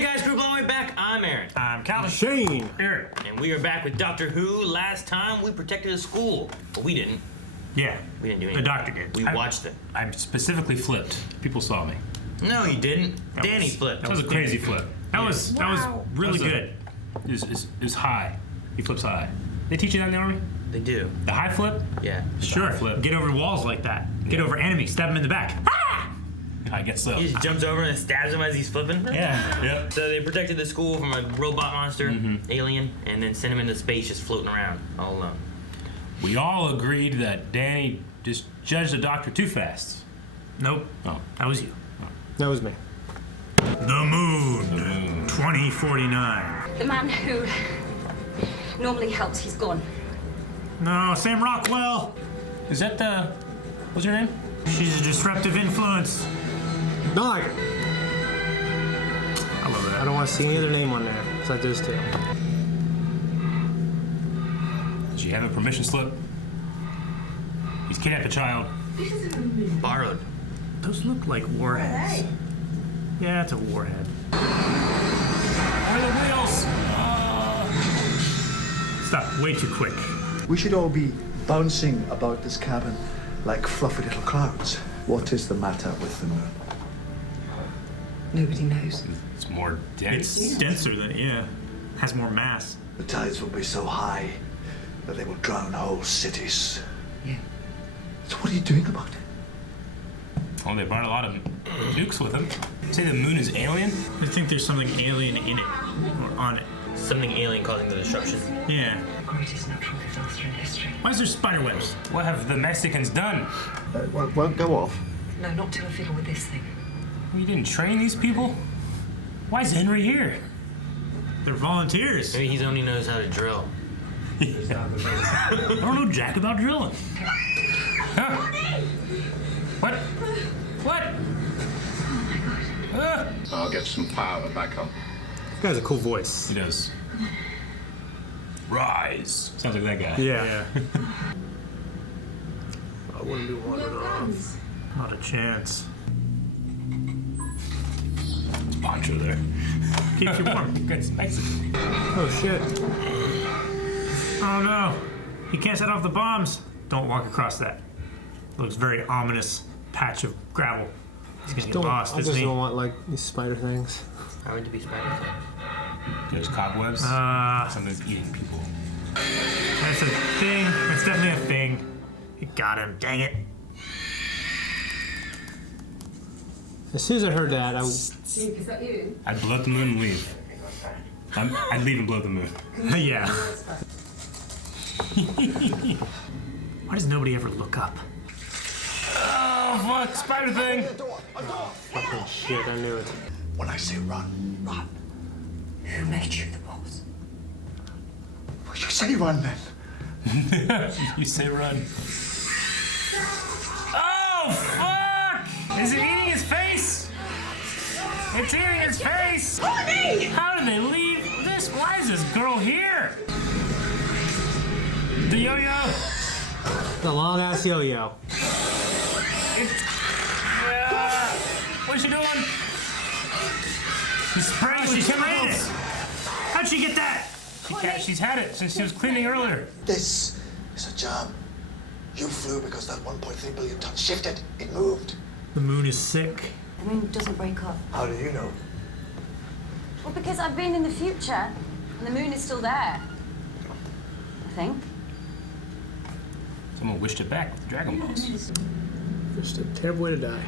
Hey guys, group all the way back. I'm Aaron. I'm Calvin. Shane. Eric. And we are back with Doctor Who. Last time we protected a school. But we didn't. Yeah. We didn't do anything. The doctor did. We watched it. I specifically flipped. People saw me. No, you didn't. Danny flipped. That was a crazy flip. That was really good. It was high. He flips high. They teach you that in the army? They do. The high flip? Yeah. Sure. Flip. Get over walls like that. Get over enemies. Stab them in the back. I guess so. He just jumps over and stabs him as he's flipping. Yeah. Yep. So they protected the school from a robot monster, alien, and then sent him into space just floating around all alone. We all agreed that Danny just judged the doctor too fast. Nope. Oh. That was you. That was me. The moon. 2049. The man who normally helps, he's gone. No, Sam Rockwell. Is that the... What's her name? She's a disruptive influence. No, I love I that. don't want to see any other name on there besides those two. Did you have a permission slip? He's kidnapped a child. Borrowed. Those look like warheads. Yeah, it's a warhead. Where are the wheels? Stop way too quick. We should all be bouncing about this cabin like fluffy little clouds. What is the matter with the moon? Nobody knows. It's more dense. It's denser than, yeah. Has more mass. The tides will be so high that they will drown whole cities. Yeah. So what are you doing about it? Oh, they brought a lot of nukes with them. Say the moon is alien? I think there's something alien in it. Or on it. Something alien causing the disruption. Yeah. The greatest natural disaster in history. Why is there spider webs? What have the Mexicans done? Won't go off. No, not till I fiddle with this thing. You didn't train these people? Why is Henry here? They're volunteers. Maybe he only knows how to drill. I don't know jack about drilling. Huh? What? What? Oh my god. I'll get some power back on. This guy has a cool voice. He does. Rise. Sounds like that guy. Yeah. I wouldn't be wandering off. Not a chance. It's Pancho there. Keeps you warm. It's Mexican. Oh shit. Oh no. He can't set off the bombs. Don't walk across that. Looks very ominous patch of gravel. He's gonna get lost, I isn't just he? don't want like these spider things. I want to be spider things. There's cobwebs. Something's eating people. That's a thing. That's definitely a thing. You got him. Dang it. As soon as I heard that, Is that you? I'd blow up the moon and leave. I'd leave and blow up the moon. Yeah. Why does nobody ever look up? Oh, fuck. Spider thing. fucking shit, I knew it. When I say run, run. Who made you the boss? Well, you say run then. You say run. Oh, fuck! Is it eating his face? It's eating his face! How did they leave this? Why is this girl here? The yo-yo! The long ass yo-yo. What's she doing? She's spraying She's with spraying chemicals. it. How'd she get that? She's had it since she was cleaning earlier. This is a germ. You flew because that 1.3 billion tons shifted. It moved. The moon is sick. The moon doesn't break up. How do you know? Well, because I've been in the future, and the moon is still there. I think. Someone wished it back with the Dragon Balls. Just a terrible way to die.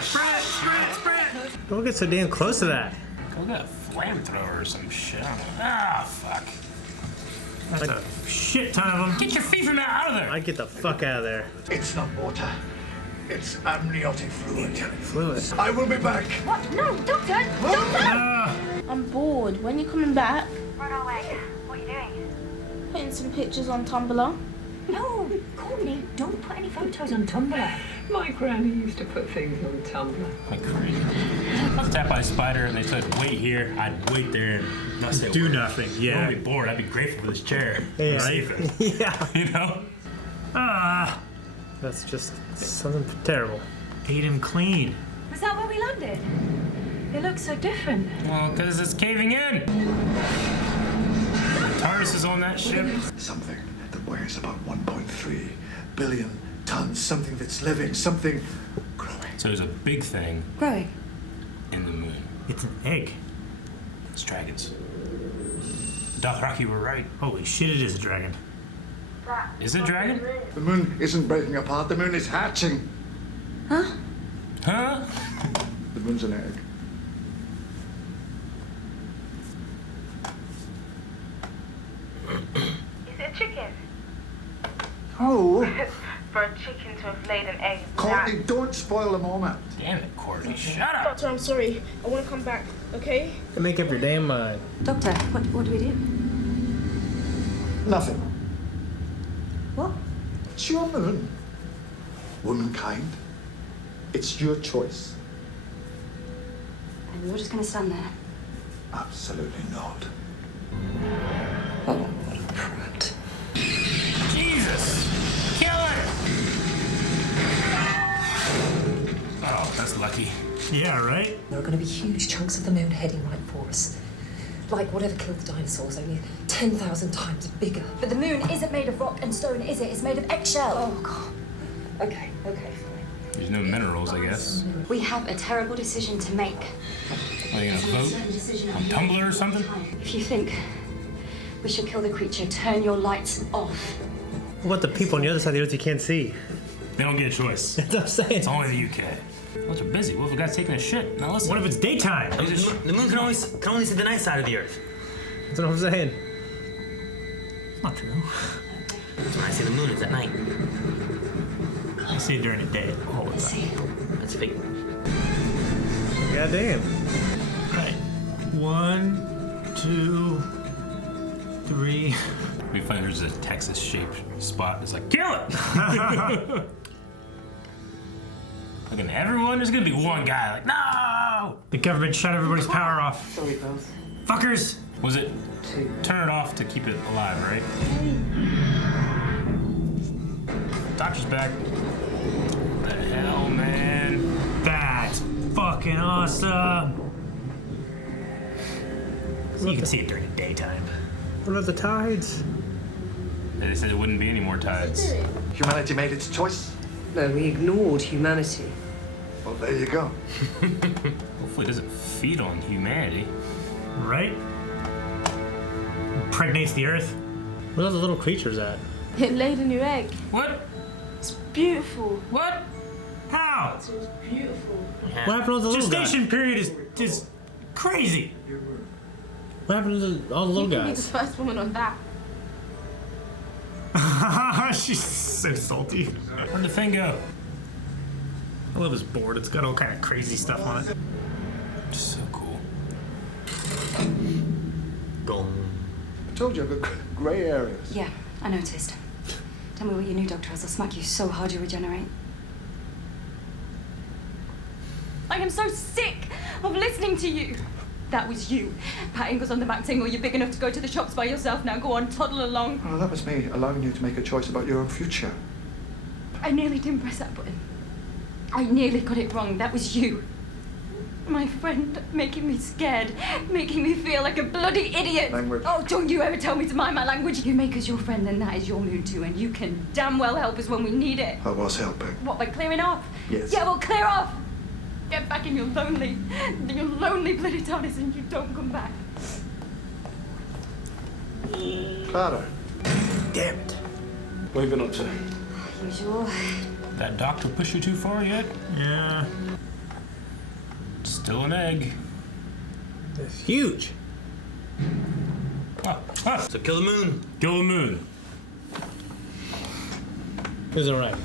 Sprint! Don't get so damn close to that. Go get a flamethrower or some shit. Ah, fuck. That's a shit ton of them. Get your feet from out of there. I'd get the fuck out of there. It's not water. It's amniotic fluid. Fluid. I will be back. What? No, Doctor! Doctor! I'm bored. When you coming back? Run away. What are you doing? Putting some pictures on Tumblr. No, Courtney, don't put any photos on Tumblr. My granny used to put things on Tumblr. Like crazy. If I was attacked by a spider and they said, wait here, I'd wait there and not say a Do word. nothing, I yeah. wouldn't be bored. I'd be grateful for this chair. Yeah. I'm safe. Yeah. You know? That's just something terrible. Ate him clean. Was that where we landed? It looks so different. Well, because it's caving in. The TARDIS is on that ship. Something that weighs about 1.3 billion tons. Something that's living. Something growing. So there's a big thing Growing. in the moon. It's an egg. It's dragons. Dothraki, you were right. Holy shit, it is a dragon. Is it a dragon? The moon isn't breaking apart. The moon is hatching. Huh? Huh? The moon's an egg. Is it a chicken? Oh, For a chicken to have laid an egg. Courtney, don't spoil the moment. Damn it, Courtney. Shut up. Doctor, I'm sorry. I want to come back, okay? Make up your damn mind. Doctor, what do we do? Nothing. What? It's your moon. Womankind. It's your choice. And you're just gonna stand there? Absolutely not. Oh, what a prat. Jesus! Kill it! Oh, that's lucky. Yeah, right? There are going to be huge chunks of the moon heading right for us. Like whatever killed the dinosaurs, only 10,000 times bigger. But the moon isn't made of rock and stone, is it? It's made of eggshell. Oh, God. Okay, fine. There's no minerals, I guess. We have a terrible decision to make. Are you gonna vote? On Tumblr or something? If you think we should kill the creature, turn your lights off. What the people on the other side of the earth you can't see? They don't get a choice. That's what I'm saying. It's only the UK. Well, they're busy. What if a guy's taking a shit? Now listen. What if it's daytime? The moon can only see the night side of the Earth. That's what I'm saying. It's not true. When I see the moon, it's at night. I see it during the day all the time. That's fake. God damn. Right. 1, 2, 3. It'd be funny if there's a Texas-shaped spot. It's like, kill it! Looking at everyone, there's gonna be one guy like, no! The government shut everybody's power off. Sorry, both. Fuckers! Was it turn it off to keep it alive, right? Doctor's back. What the hell, man? That's fucking awesome! So you can see it during the daytime. What about the tides? They said it wouldn't be any more tides. Humanity made its choice. No, we ignored humanity. Well, there you go. Hopefully it doesn't feed on humanity. Right? Impregnates the earth. Where are the little creatures at? It laid a new egg. What? It's beautiful. What? How? It was beautiful. What happened to all the little guys? Gestation period is crazy. What happened to all the little You can be the guys? first woman on that. She's so salty. Where'd the thing go? I love his board. It's got all kind of crazy stuff on it. So cool. Gone. I told you I've got grey areas. Yeah, I noticed. Tell me what you knew, Doctor, else I'll smack you so hard you regenerate. I am so sick of listening to you. That was you. Patting us on the back saying, well, you're big enough to go to the shops by yourself now. Go on, toddle along. Oh, that was me allowing you to make a choice about your own future. I nearly didn't press that button. I nearly got it wrong. That was you. My friend, making me scared, making me feel like a bloody idiot. Language. Oh, don't you ever tell me to mind my language. You make us your friend, then that is your moon too, and you can damn well help us when we need it. I was helping. What, by clearing off? Yes. Yeah, well, clear off. Get back in your lonely bloody TARDIS and you don't come back. Clara. Damn it. What have you been up to? Usual. That doctor push you too far yet? Yeah. Still an egg. It's huge. So kill the moon. Kill the moon. It was alright.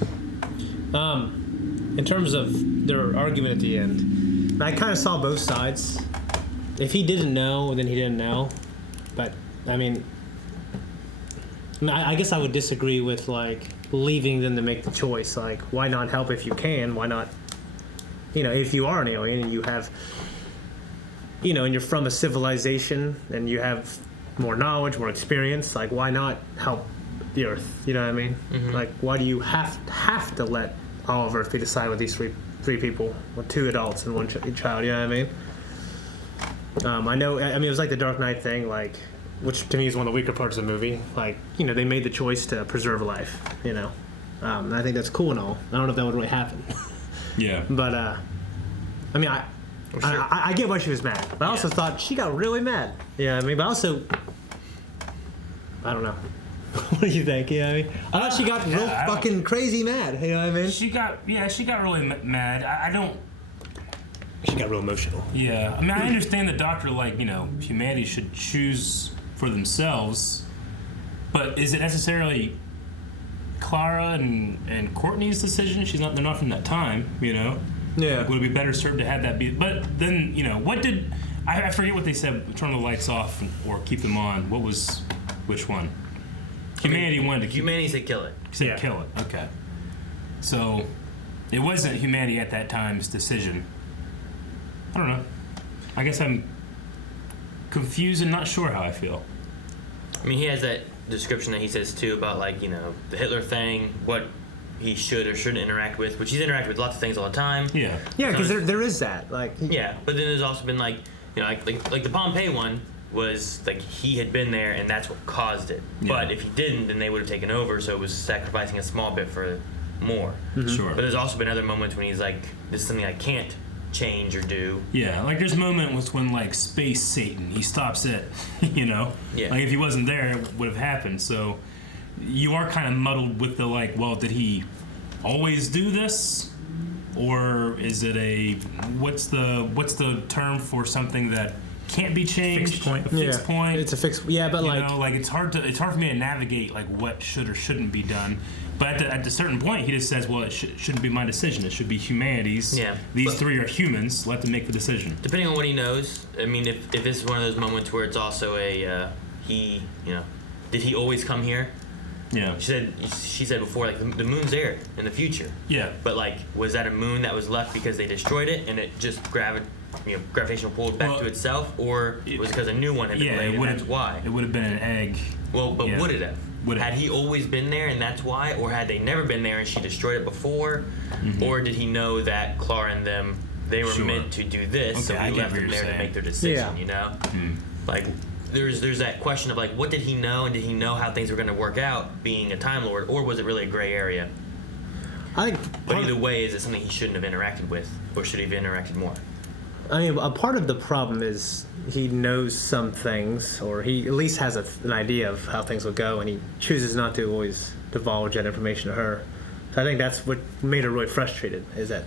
In terms of their argument at the end, I kind of saw both sides. If he didn't know, then he didn't know. But, I mean, I guess I would disagree with, like, leaving them to make the choice. Like, why not help if you can? Why not, you know, if you are an alien and you have, you know, and you're from a civilization and you have more knowledge, more experience, like, why not help the Earth? You know what I mean? Mm-hmm. Like, why do you have to let all of Earth be decided with these three people, with 2 adults and 1 child? You know what I mean? I know. I mean, it was like the Dark Knight thing, like, which to me is one of the weaker parts of the movie. Like, they made the choice to preserve life. And I think that's cool and all. I don't know if that would really happen. Yeah. But I mean, I get why she was mad, but I also thought she got really mad. Yeah, I mean, but also, I don't know. What do you think? Yeah, I mean, I thought she got real fucking crazy mad. You know what I mean? She got really mad. I don't. She got real emotional. Yeah, I mean, I understand the doctor, like, humanity should choose for themselves, but is it necessarily Clara and Courtney's decision? They're not from that time, Yeah. Like, would it be better served to have that be? But then, what did I forget what they said? Turn the lights off or keep them on. What was which one? Humanity wanted to keep. Humanity said kill it. Said kill it. Okay. So it wasn't humanity at that time's decision. I don't know. I guess I'm confused and not sure how I feel. I mean, he has that description that he says too about, like, the Hitler thing, what he should or shouldn't interact with, which he's interacted with lots of things all the time. Yeah. Yeah, because there is that. Like. Yeah, but then there's also been like the Pompeii one was like he had been there and that's what caused it. Yeah. But if he didn't, then they would have taken over. So it was sacrificing a small bit for more. Mm-hmm. Sure. But there's also been other moments when he's like, this is something I can't change or do. Yeah, like there's moments when, like, Space Satan, he stops it, Yeah. Like if he wasn't there, it would have happened. So you are kind of muddled with the, like, well, did he always do this? Or is it what's the term for something that can't be changed? Fixed point. A fixed point. It's a fixed. Yeah, but it's hard for me to navigate, like, what should or shouldn't be done. But at a certain point, he just says, well, it shouldn't be my decision. It should be humanity's. Yeah. These three are humans. Let them make the decision. Depending on what he knows. I mean, if this is one of those moments where it's also did he always come here? Yeah. She said before, like, the moon's there in the future. Yeah. But, like, was that a moon that was left because they destroyed it and it just gravitational pulled back to itself, or was it because a new one had been laid and that's why? It would have been an egg. Well, but would it have? Had he always been there and that's why, or had they never been there and she destroyed it before, or did he know that Clara and them, they were meant to do this, so he left them there to make their decision, Like, there's that question of, like, what did he know, and did he know how things were going to work out being a Time Lord, or was it really a gray area? But either way, is it something he shouldn't have interacted with, or should he have interacted more? I mean, a part of the problem is he knows some things, or he at least has an idea of how things will go, and he chooses not to always divulge that information to her. So I think that's what made her really frustrated, is that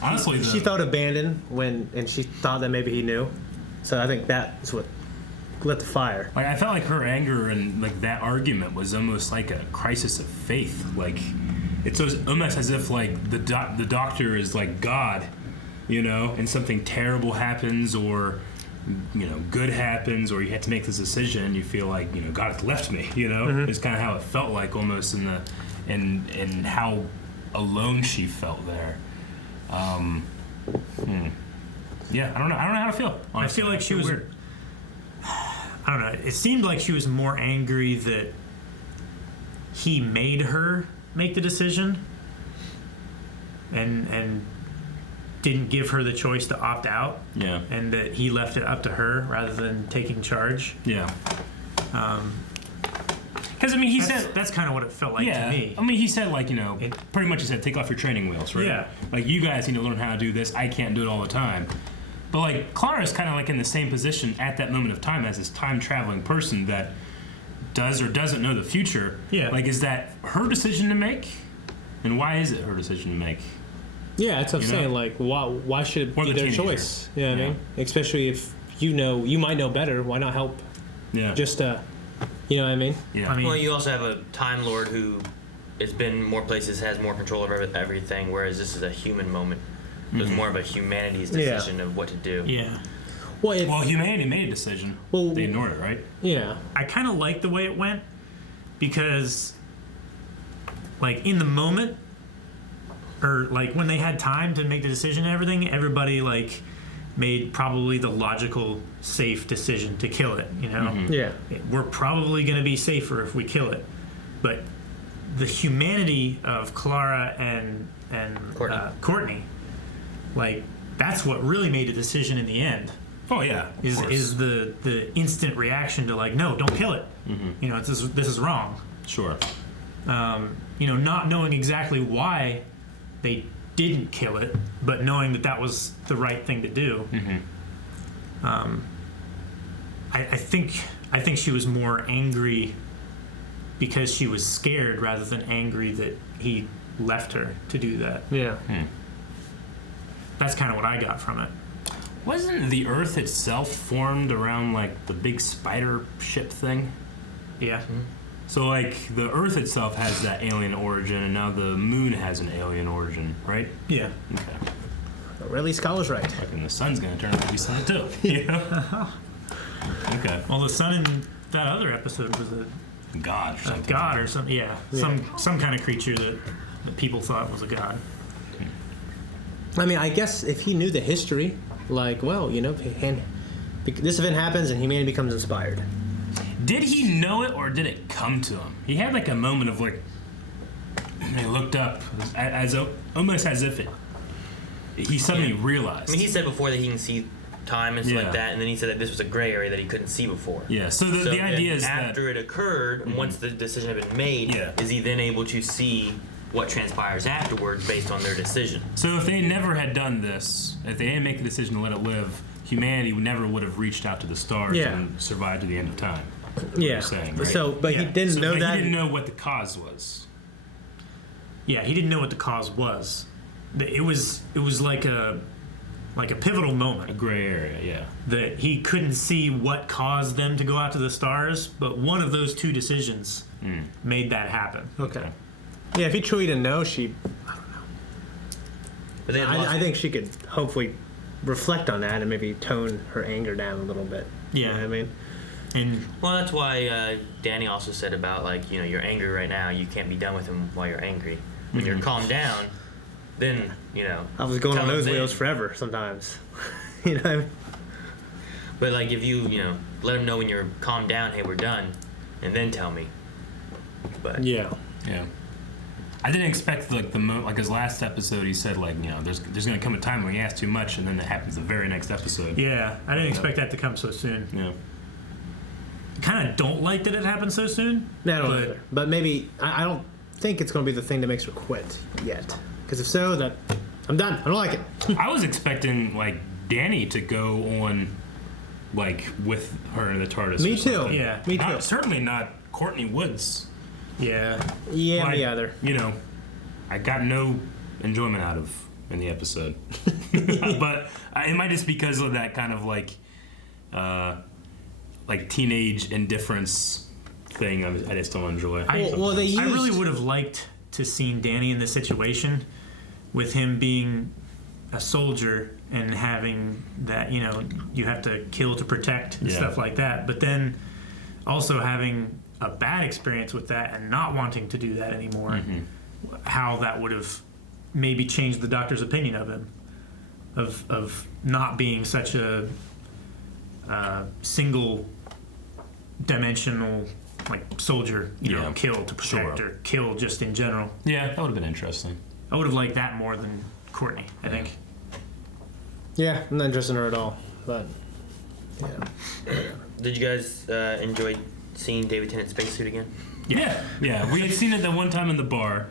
honestly she felt abandoned and she thought that maybe he knew. So I think that's what lit the fire. Like, I felt like her anger and, like, that argument was almost like a crisis of faith. Like, it's almost as if, like, the doctor is like God, and something terrible happens, or good happens, or you have to make this decision, and you feel like, God has left me. Mm-hmm. It's kind of how it felt like, almost in how alone she felt there. Yeah, I don't know how to feel. Honestly. I feel like she was weird. I don't know. It seemed like she was more angry that he made her make the decision and didn't give her the choice to opt out. Yeah. And that he left it up to her rather than taking charge. Yeah. Because, I mean, he said that's kind of what it felt like to me. I mean, he said, like, pretty much he said, take off your training wheels, right? Yeah. Like, you guys need to learn how to do this. I can't do it all the time. But, like, Clara's kind of, like, in the same position at that moment of time as this time-traveling person that does or doesn't know the future. Yeah. Like, is that her decision to make? And why is it her decision to make? Yeah, that's what I'm saying. Like, why should it be their choice? You know what I mean? Especially if you might know better. Why not help? Yeah. Just, you know what I mean? Yeah. Well, you also have a Time Lord who has been more places, has more control over everything, whereas this is a human moment. It was more of a humanity's decision of what to do. Yeah. Well, humanity made a decision. Well, they ignored it, right? Yeah. I kind of like the way it went because, like, in the moment, or, like, when they had time to make the decision and everything, everybody, like, made probably the logical, safe decision to kill it, Mm-hmm. Yeah. We're probably going to be safer if we kill it. But the humanity of Clara and Courtney. Courtney, like, that's what really made a decision in the end Oh yeah, is the instant reaction to like, no, don't kill it. You know, this is wrong. Sure. You know, not knowing exactly why they didn't kill it, but knowing that was the right thing to do. I think she was more angry because she was scared rather than angry that he left her to do that. Yeah. That's kind of what I got from it. Wasn't the Earth itself formed around like the big spider ship thing? Yeah. So like the Earth itself has that alien origin, and now the Moon has an alien origin, right? Yeah. Okay. Really, Scholar's right. Fucking the sun's gonna turn out to be something too. You know? Okay. Well, the sun in that other episode was a god or something. God or something. Yeah. Some kind of creature that people thought was a god. I mean, I guess if he knew the history, like, well, you know, this event happens and humanity becomes inspired. Did he know it or did it come to him? He had like a moment of like, he looked up as almost as if he suddenly realized. I mean, he said before that he can see time and stuff like that, and then he said that this was a gray area that he couldn't see before. Yeah. So the idea is after it occurred, once the decision had been made, is he then able to see what transpires afterwards based on their decision? So if they never had done this, if they didn't make the decision to let it live, humanity never would have reached out to the stars and survived to the end of time. Yeah. Saying, right? So, but he didn't know that. He didn't know what the cause was. Yeah, he didn't know what the cause was. It was like a pivotal moment. A gray area, yeah. That he couldn't see what caused them to go out to the stars, but one of those two decisions made that happen. Okay. Yeah, if he truly didn't know, I don't know. But I think she could hopefully reflect on that and maybe tone her anger down a little bit. Yeah. You know what I mean? And well, that's why Danny also said about, like, you know, you're angry right now, you can't be done with him while you're angry. When you're calmed down, then, you know. I was going on those wheels forever sometimes. You know what I mean? But, like, if you know, let him know when you're calmed down, hey, we're done, and then tell me. But yeah. I didn't expect like his last episode. He said, like, you know, there's going to come a time when he asks too much, and then it happens the very next episode. Yeah, I didn't expect that to come so soon. Yeah. I kind of don't like that it happened so soon. I don't either. But maybe I don't think it's going to be the thing that makes her quit yet. Because if so, that I'm done. I don't like it. I was expecting like Danny to go on, like, with her in the TARDIS. Me or too. something. Yeah, me too. Certainly not Courtney Woods. Yeah. Yeah, well, me either. You know, I got no enjoyment out of in the episode, but it might just because of that kind of like teenage indifference thing. I just don't enjoy. I really would have liked to seen Danny in this situation with him being a soldier and having that, you know, you have to kill to protect and stuff like that, but then also having a bad experience with that and not wanting to do that anymore. How that would have maybe changed the doctor's opinion of him, of not being such a single dimensional like soldier, you know, kill to protect or kill just in general. Yeah, that would have been interesting. I would have liked that more than Courtney, I think. Yeah, I'm not interested in her at all. But did you guys enjoy seeing David Tennant's spacesuit again? Yeah. We had seen it that one time in the bar,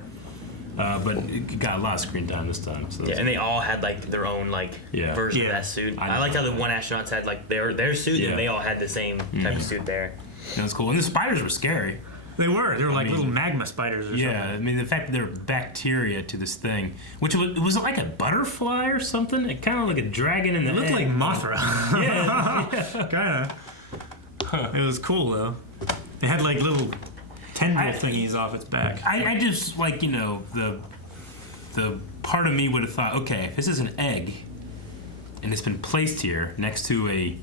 but it got a lot of screen time this time. So and they all had like their own version of that suit. I liked how the one astronauts had like their suit, and they all had the same type of suit there. That was cool. And the spiders were scary. They were like little magma spiders or something. Yeah, I mean, the fact that they're bacteria to this thing, which was it like a butterfly or something? It kind of like a dragon in the It looked like Mothra. Yeah. Kind of. It was cool, though. It had like little tendril thingies off its back. I just, like, you know, the part of me would have thought, okay, if this is an egg and it's been placed here next to a,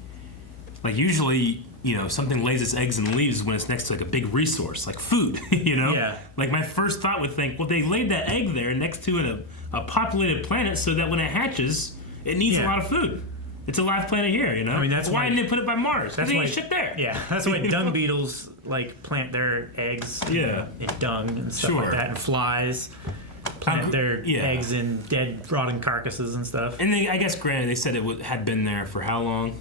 like, usually, you know, something lays its eggs and leaves when it's next to like a big resource, like food, you know? Yeah. Like my first thought would think, well, they laid that egg there next to a populated planet so that when it hatches, it needs a lot of food. It's a live planet here, you know? I mean, that's why didn't they put it by Mars? That's why ain't shit there. Yeah, that's why dung beetles like plant their eggs in dung and stuff like that, and flies plant their eggs in dead, rotting carcasses and stuff. And I guess, granted, they said it had been there for how long?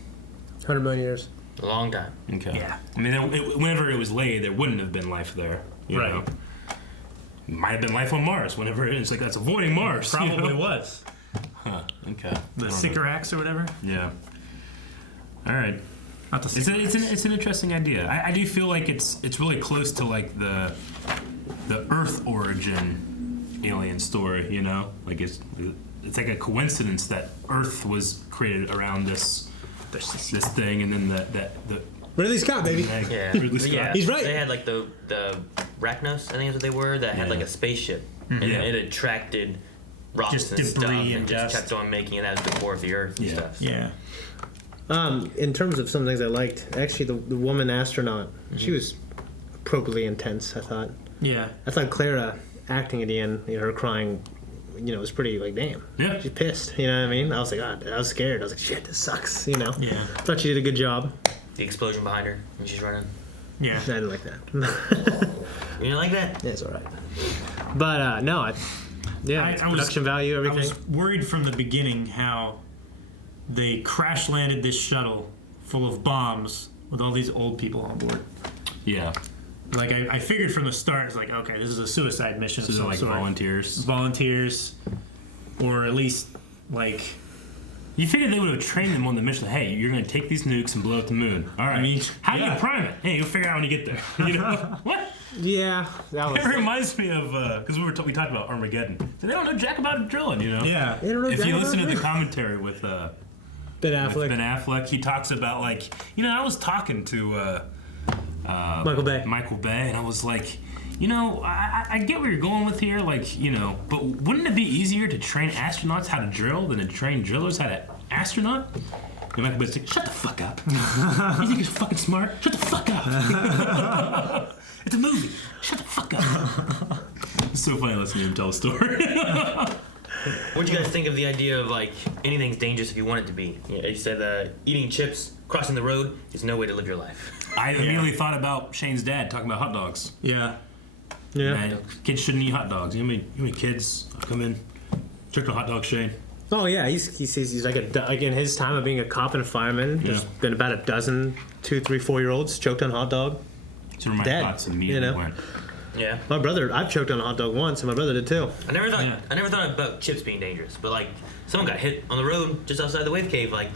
100 million years. A long time. Okay. Yeah. I mean, whenever it was laid, there wouldn't have been life there. You Right. know? Might have been life on Mars. Whenever it's like that's avoiding Mars. you Probably know? was. Huh. Okay. The I don't know. Sycorax or whatever. Yeah. All right. Not the It's an interesting idea. I do feel like it's really close to like the Earth origin alien story. You know, like it's like a coincidence that Earth was created around this thing, and then the Ridley Scott, baby. Yeah. Ridley Scott. Yeah. He's right. They had like the Rachnos, I think is what they were, that had like a spaceship. And Yeah. it attracted rocks Just and stuff debris and and just dust. kept on making it as the core of the Earth and Yeah. stuff. Yeah. In terms of some things I liked, actually, the woman astronaut, she was appropriately intense, I thought. Yeah. I thought Clara acting at the end, her crying, was pretty like, damn. Yeah. She's pissed, you know what I mean? I was like, God, I was scared. I was like, shit, this sucks, Yeah. I thought she did a good job. The explosion behind her when she's running. Yeah. I didn't like that. You didn't like that? Yeah, it's all right. But, no, it's production value, everything. I was worried from the beginning how they crash landed this shuttle full of bombs with all these old people on board. Yeah. Like I figured from the start, it's like, okay, this is a suicide mission So of they're some like sort. volunteers. Or at least like You figured they would have trained them on the mission. Hey, you're going to take these nukes and blow up the moon. All right. I mean, how do yeah. you prime it? Hey, you'll figure it out when you get there. You know what? Yeah, that was. It reminds me of because we talked about Armageddon. So they don't know jack about drilling. You know. Yeah. They don't know If jack you about listen to the drilling. commentary with Ben Ben Affleck. Affleck, he talks about like I was talking to Michael Bay. and I was like, I get where you're going with here, like, but wouldn't it be easier to train astronauts how to drill than to train drillers how to astronaut? And Michael Bay's like, shut the fuck up. You think you're fucking smart? Shut the fuck up. It's a movie. Shut the fuck up. It's so funny listening to him tell a story. What'd you guys think of the idea of like anything's dangerous if you want it to be? You said eating chips, crossing the road is no way to live your life. I immediately thought about Shane's dad talking about hot dogs. Yeah. Yeah. Man, kids shouldn't eat hot dogs. You know how many kids come in, check the hot dog, Shane? Oh yeah, he says he's like in his time of being a cop and a fireman. There's been about a dozen 2, 3, 4-year-olds choked on a hot dog. So my Dead, thoughts immediately went. Yeah. My brother, I've choked on a hot dog once, and my brother did too. I never thought about chips being dangerous, but like someone got hit on the road just outside the wave cave like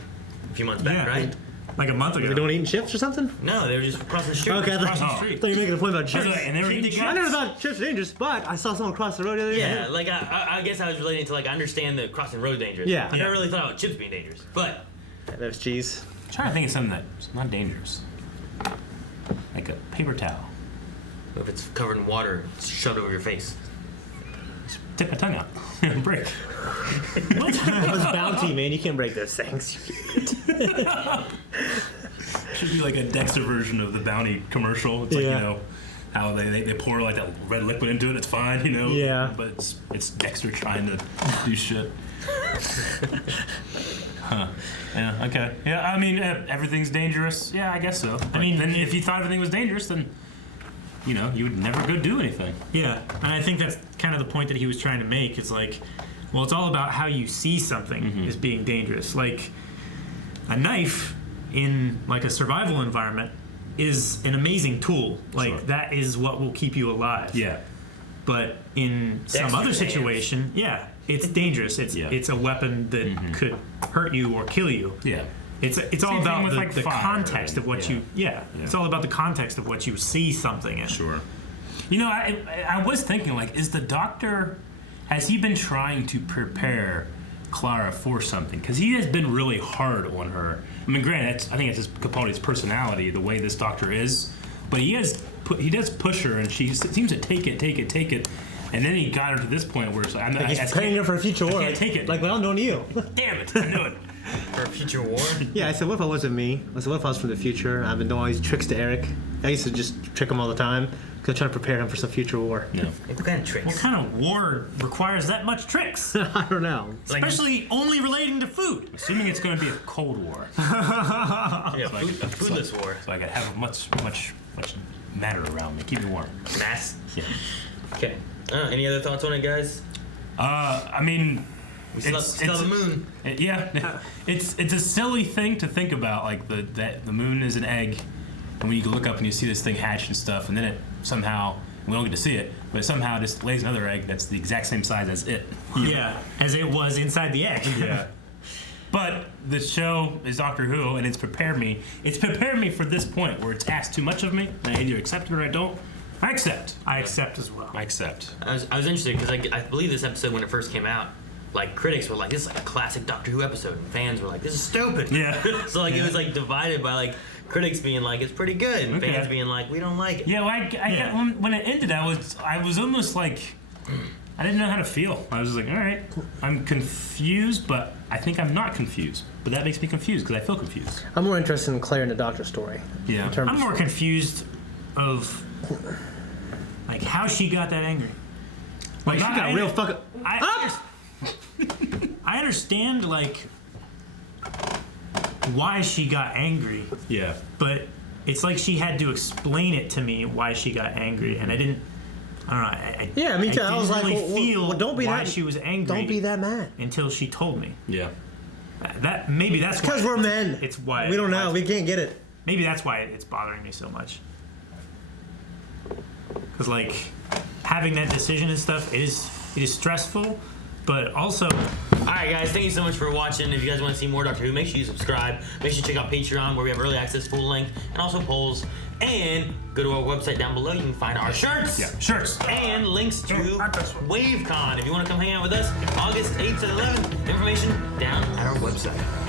a few months back, right? Like a month ago. They don't eating chips or something? No, they were just crossing the street. Okay, I crossing the thought street. you were making a point about chips. And they were eating chips. I never thought chips were dangerous, but I saw someone cross the road the other day. Yeah, like I guess I was relating to like I understand the crossing road dangerous. Yeah. I never really thought about chips being dangerous, but There's cheese. I'm trying to think of something that's not dangerous. Like a paper towel. if it's covered in water, it's shoved over your face. Stick my tongue out. Break. What? That was Bounty, man. You can't break those things. Should be like a Dexter version of the Bounty commercial. It's like, how they pour like that red liquid into it. It's fine, Yeah. But it's Dexter trying to do shit. Huh. Yeah, okay. Yeah, I mean, everything's dangerous. Yeah, I guess so. I mean, then if you thought everything was dangerous, then, you would never go do anything. Yeah, and I think that's kind of the point that he was trying to make. It's like, well, it's all about how you see something as being dangerous. Like, a knife in, like, a survival environment is an amazing tool. Like, that is what will keep you alive. Yeah. But in some other situation, it's dangerous. It's a weapon that could hurt you or kill you. Yeah. It's all about the context of what you. Yeah. It's all about the context of what you see something in. Sure. I was thinking, like, has he been trying to prepare Clara for something? Because he has been really hard on her. I mean, granted, I think it's Capaldi's personality, the way this doctor is, but he does push her, and she seems to take it. And then he got her to this point where it's like, He's preparing her for a future war. I can't take it. Like, well, I'm knowing you. Damn it, I knew it. For a future war? Yeah, I said, what if I wasn't me? I said, what if I was from the future? I've been doing all these tricks to Eric. I used to just trick him all the time because I'm trying to prepare him for some future war. Yeah. What kind of tricks? What kind of war requires that much tricks? I don't know. Especially only relating to food. Assuming it's going to be a Cold War. Yeah, a foodless war. So I could have much matter around me. Keep me warm. Mass? Yeah. Okay. Any other thoughts on it, guys? I mean, We still have the moon. It's a silly thing to think about, like that the moon is an egg, and when you look up and you see this thing hatch and stuff, and then it somehow, we don't get to see it, but it somehow just lays another egg that's the exact same size as it. Yeah, as it was inside the egg. Yeah. But the show is Doctor Who, and it's prepared me. It's prepared me for this point where it's asked too much of me, and I either accept it or I don't. I accept. I accept as well. I accept. I was interested because I believe this episode, when it first came out, like, critics were like, this is like a classic Doctor Who episode, and fans were like, this is stupid. Yeah. So like it was like divided by like critics being like, it's pretty good, and fans being like, we don't like it. Yeah, well, I got, when it ended, I was almost like, I didn't know how to feel. I was just like, all right, I'm confused, but I think I'm not confused. But that makes me confused because I feel confused. I'm more interested in Claire and the Doctor story. Yeah. I'm more confused of like how she got that angry. Like, she got real fucking. I understand like why she got angry. Yeah. But it's like she had to explain it to me why she got angry, and I didn't. I don't know. Yeah, me too. I was like, really feel don't be why that. she was angry. Don't be that mad until she told me. Yeah. Maybe that's because we're men. It's why we don't know. We can't get it. Maybe that's why it's bothering me so much. Because like having that decision and stuff, it is stressful, but also. Alright guys, thank you so much for watching. If you guys want to see more Doctor Who, make sure you subscribe. Make sure you check out Patreon, where we have early access, full length, and also polls. And go to our website down below. You can find our shirts. Yeah, shirts. And links to WaveCon. If you want to come hang out with us, August 8th to 11th. Information down at our website.